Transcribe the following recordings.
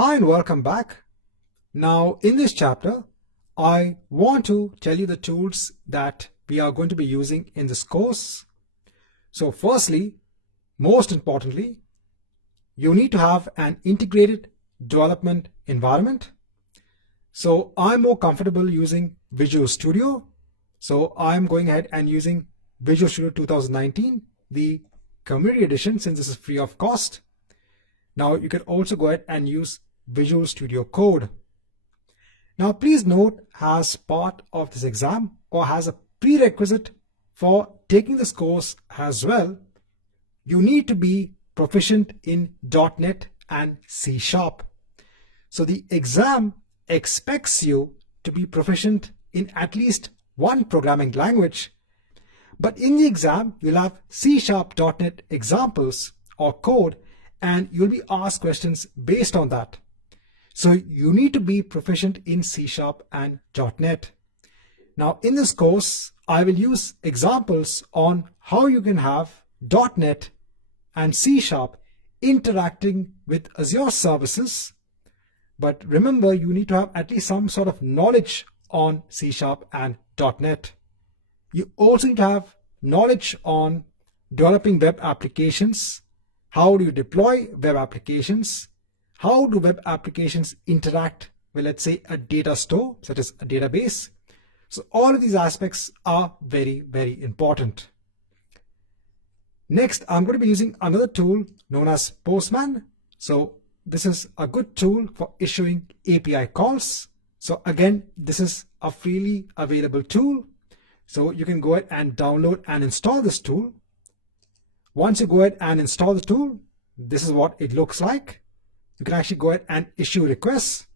Hi and welcome back. Now in this chapter, I want to tell you the tools that we are going to be using in this course. So firstly, most importantly, you need to have an integrated development environment. So I'm more comfortable using Visual Studio. So I'm going ahead and using Visual Studio 2019, the community edition, since this is free of cost. Now you can also go ahead and use Visual Studio Code. Now please note, as part of this exam or as a prerequisite for taking this course as well, you need to be proficient in .NET and C#. So the exam expects you to be proficient in at least one programming language, but in the exam you'll have C# .NET examples or code, and you'll be asked questions based on that. So you need to be proficient in C# and .NET. Now in this course, I will use examples on how you can have .NET and C# interacting with Azure services. But remember, you need to have at least some sort of knowledge on C# and .NET. You also need to have knowledge on developing web applications. How do you deploy web applications? How do web applications interact with, let's say, a data store, such as a database? So all of these aspects are very, very important. Next, I'm going to be using another tool known as Postman. So this is a good tool for issuing API calls. So again, this is a freely available tool. So you can go ahead and download and install this tool. Once you go ahead and install the tool, this is what it looks like. You can actually go ahead and issue requests.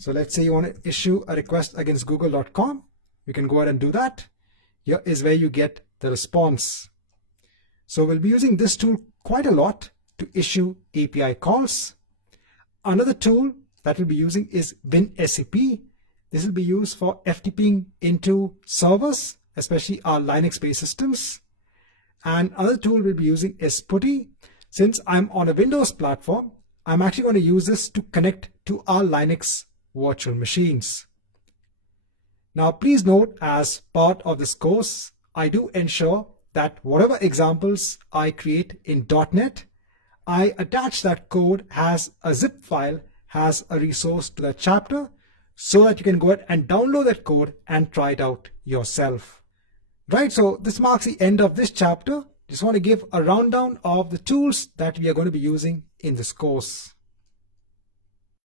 So let's say you want to issue a request against google.com. You can go ahead and do that. Here is where you get the response. So we'll be using this tool quite a lot to issue API calls. Another tool that we'll be using is WinSCP. This will be used for FTPing into servers, especially our Linux-based systems. And another tool we'll be using is PuTTY. Since I'm on a Windows platform, I'm actually going to use this to connect to our Linux virtual machines. Now please note, as part of this course, I do ensure that whatever examples I create in .NET, I attach that code as a zip file, as a resource to that chapter, so that you can go ahead and download that code and try it out yourself. Right, so this marks the end of this chapter. Just want to give a rundown of the tools that we are going to be using in this course.